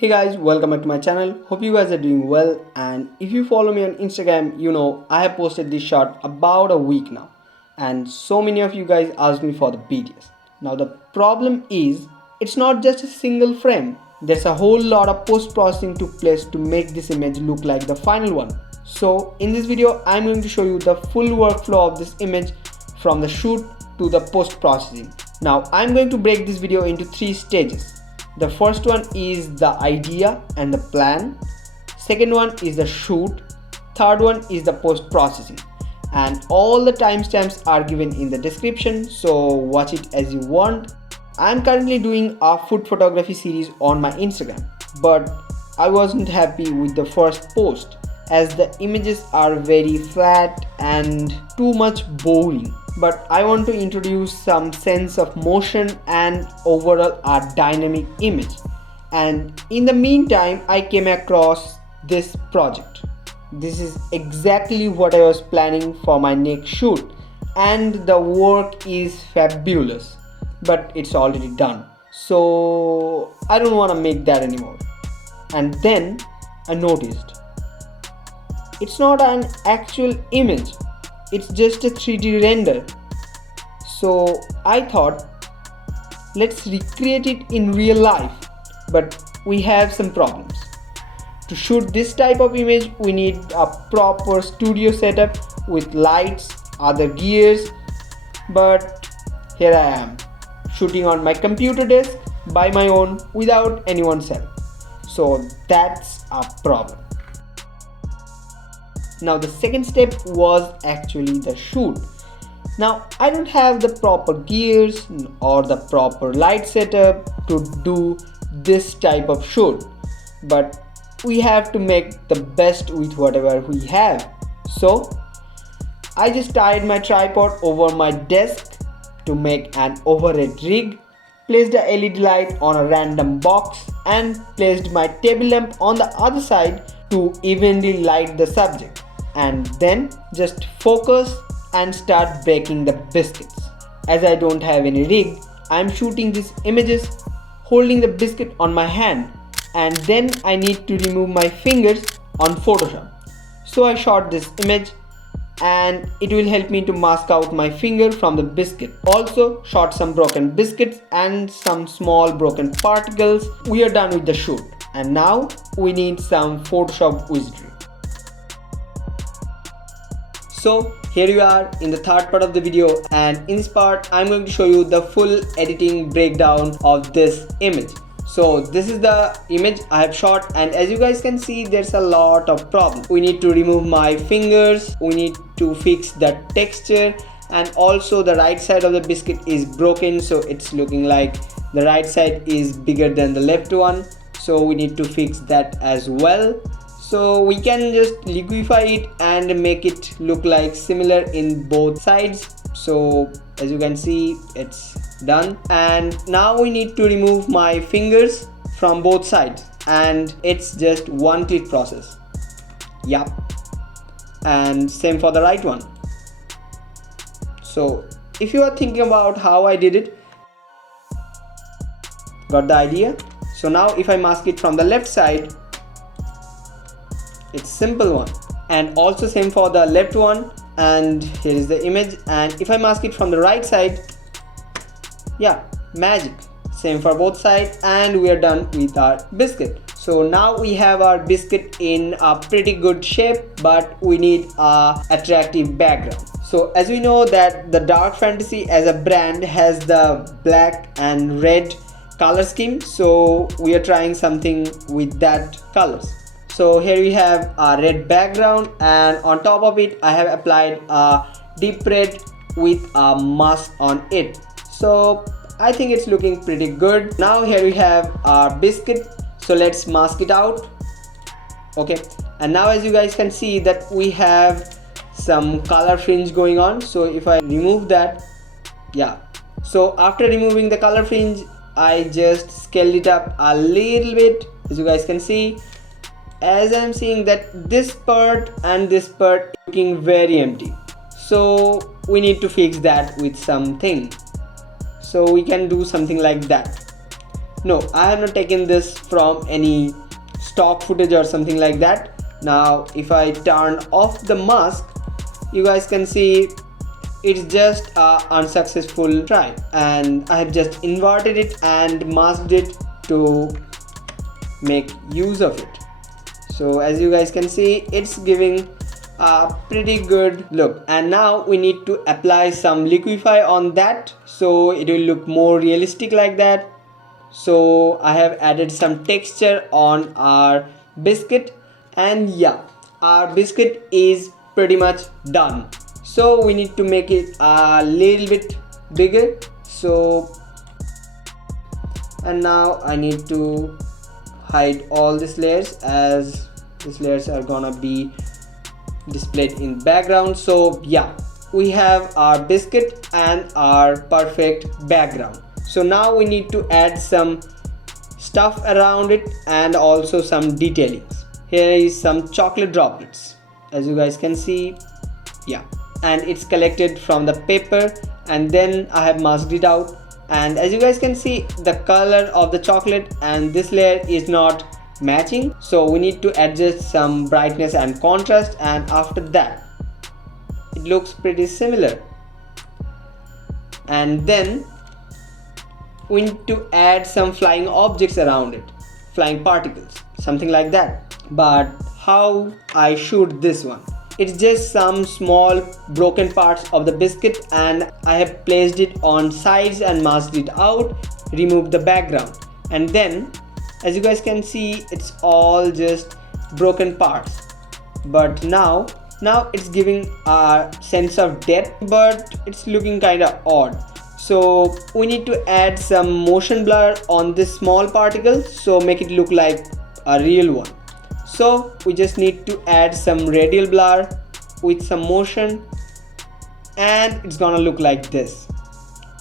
Hey guys, welcome back to my channel. Hope you guys are doing well, and if you follow me on Instagram, you know I have posted this shot about a week now, and so many of you guys asked me for the BTS. Now the problem is it's not just a single frame. There's a whole lot of post-processing took place to make this image look like the final one. So in this video I'm going to show you the full workflow of this image from the shoot to the post-processing. Now I'm going to break this video into 3 stages. The first one is the idea and the plan. Second one is the shoot. Third one is the post-processing. And all the timestamps are given in the description, so watch it as you want. I'm currently doing a food photography series on my Instagram, but I wasn't happy with the first post as the images are very flat and too much boring. But I want to introduce some sense of motion and overall a dynamic image. And in the meantime, I came across this project. This is exactly what I was planning for my next shoot, and the work is fabulous, but it's already done. So I don't want to make that anymore. And then I noticed it's not an actual image. It's just a 3D render. So I thought, let's recreate it in real life. But we have some problems. To shoot this type of image, we need a proper studio setup with lights, other gears. But here I am, shooting on my computer desk by my own without anyone's help. So that's a problem. Now the second step was actually the shoot. Now I don't have the proper gears or the proper light setup to do this type of shoot, but we have to make the best with whatever we have. So I just tied my tripod over my desk to make an overhead rig, placed a LED light on a random box, and placed my table lamp on the other side to evenly light the subject. And then just focus and start breaking the biscuits. As I don't have any rig, I am shooting these images holding the biscuit on my hand, and then I need to remove my fingers on Photoshop. So I shot this image and it will help me to mask out my finger from the biscuit. Also shot some broken biscuits and some small broken particles. We are done with the shoot, and now we need some Photoshop wizardry. So here you are in the third part of the video, and in this part I'm going to show you the full editing breakdown of this image. So this is the image I have shot, and as you guys can see there's a lot of problems. We need to remove my fingers, we need to fix the texture, and also the right side of the biscuit is broken, so it's looking like the right side is bigger than the left one, so we need to fix that as well. So we can just liquefy it and make it look like similar in both sides. So as you can see, it's done. And now we need to remove my fingers from both sides, and it's just one click process. Yup. And same for the right one. So if you are thinking about how I did it, got the idea? So now if I mask it from the left side, it's simple one, and also same for the left one, and here is the image. And if I mask it from the right side, yeah, magic, same for both sides, and we are done with our biscuit. So now we have our biscuit in a pretty good shape, but we need a attractive background. So as we know that the Dark Fantasy as a brand has the black and red color scheme, so we are trying something with that colors. So here we have a red background, and on top of it I have applied a deep red with a mask on it. So I think it's looking pretty good. Now here we have our biscuit, so let's mask it out. Okay, and now as you guys can see that we have some color fringe going on. So if I remove that, yeah, so after removing the color fringe I just scaled it up a little bit. As you guys can see, as I'm seeing that this part and this part looking very empty, so we need to fix that with something. So we can do something like that. No, I have not taken this from any stock footage or something like that. Now if I turn off the mask, you guys can see it's just a unsuccessful try, and I have just inverted it and masked it to make use of it. So as you guys can see, it's giving a pretty good look, and now we need to apply some liquify on that so it will look more realistic like that. So I have added some texture on our biscuit, and yeah, our biscuit is pretty much done. So we need to make it a little bit bigger. So, and now I need to hide all these layers, as these layers are gonna be displayed in background. So yeah, we have our biscuit and our perfect background. So now we need to add some stuff around it and also some detailings. Here is some chocolate droplets, as you guys can see. Yeah, and it's collected from the paper, and then I have masked it out, and as you guys can see, the color of the chocolate and this layer is not matching, so we need to adjust some brightness and contrast, and after that it looks pretty similar. And then we need to add some flying objects around it, flying particles, something like that. But how I shoot this one? It's just some small broken parts of the biscuit, and I have placed it on sides and masked it out, removed the background, and then as you guys can see, it's all just broken parts. But now it's giving a sense of depth, but it's looking kinda odd. So we need to add some motion blur on this small particle, so make it look like a real one. So we just need to add some radial blur with some motion, and it's gonna look like this.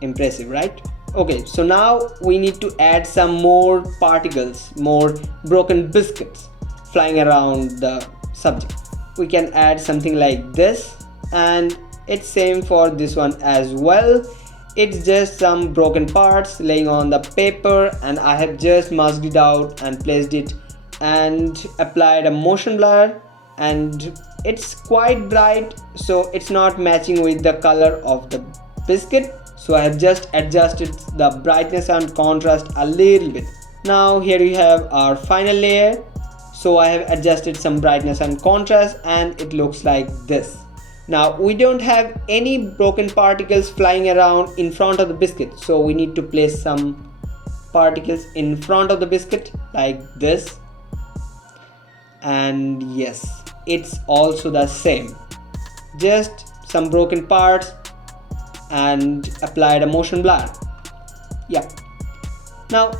Impressive, right? Okay, so now we need to add some more particles, more broken biscuits flying around the subject. We can add something like this, and it's same for this one as well. It's just some broken parts laying on the paper, and I have just masked it out and placed it and applied a motion blur, and it's quite bright, so it's not matching with the color of the biscuit. So I have just adjusted the brightness and contrast a little bit. Now here we have our final layer. So I have adjusted some brightness and contrast, and it looks like this. Now we don't have any broken particles flying around in front of the biscuit, so we need to place some particles in front of the biscuit like this. And yes, it's also the same, just some broken parts and applied a motion blur. Yeah, now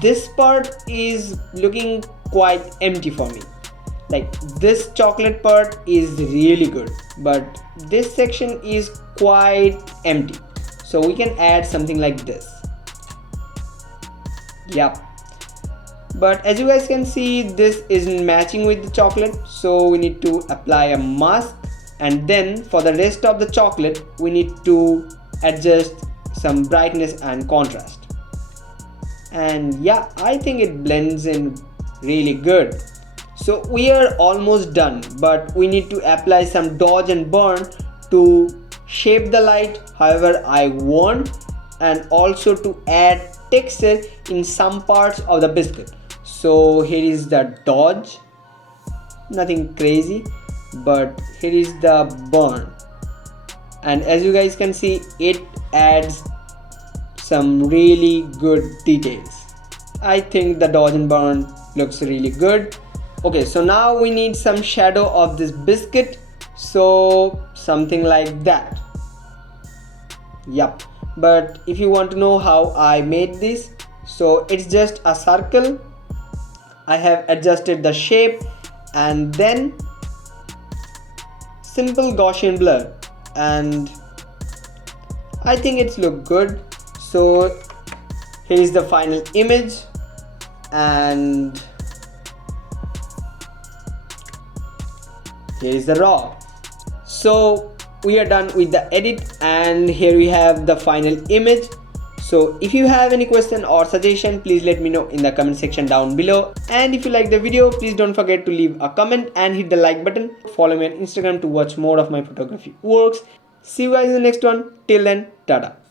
this part is looking quite empty for me. Like, this chocolate part is really good, but this section is quite empty, so we can add something like this. Yeah, but as you guys can see, this isn't matching with the chocolate, so we need to apply a mask, and then for the rest of the chocolate we need to adjust some brightness and contrast. And yeah, I think it blends in really good. So we are almost done, but we need to apply some dodge and burn to shape the light however I want, and also to add texture in some parts of the biscuit. So here is the dodge, nothing crazy, but here is the burn, and as you guys can see, it adds some really good details. I think the dodge and burn looks really good. Okay, so now we need some shadow of this biscuit, so something like that. Yup, but if you want to know how I made this, so it's just a circle. I have adjusted the shape and then simple Gaussian blur, and I think it's look good. So here is the final image, and here is the raw. So we are done with the edit, and here we have the final image. So if you have any question or suggestion, please let me know in the comment section down below. And if you like the video, please don't forget to leave a comment and hit the like button. Follow me on Instagram to watch more of my photography works. See you guys in the next one. Till then, tada.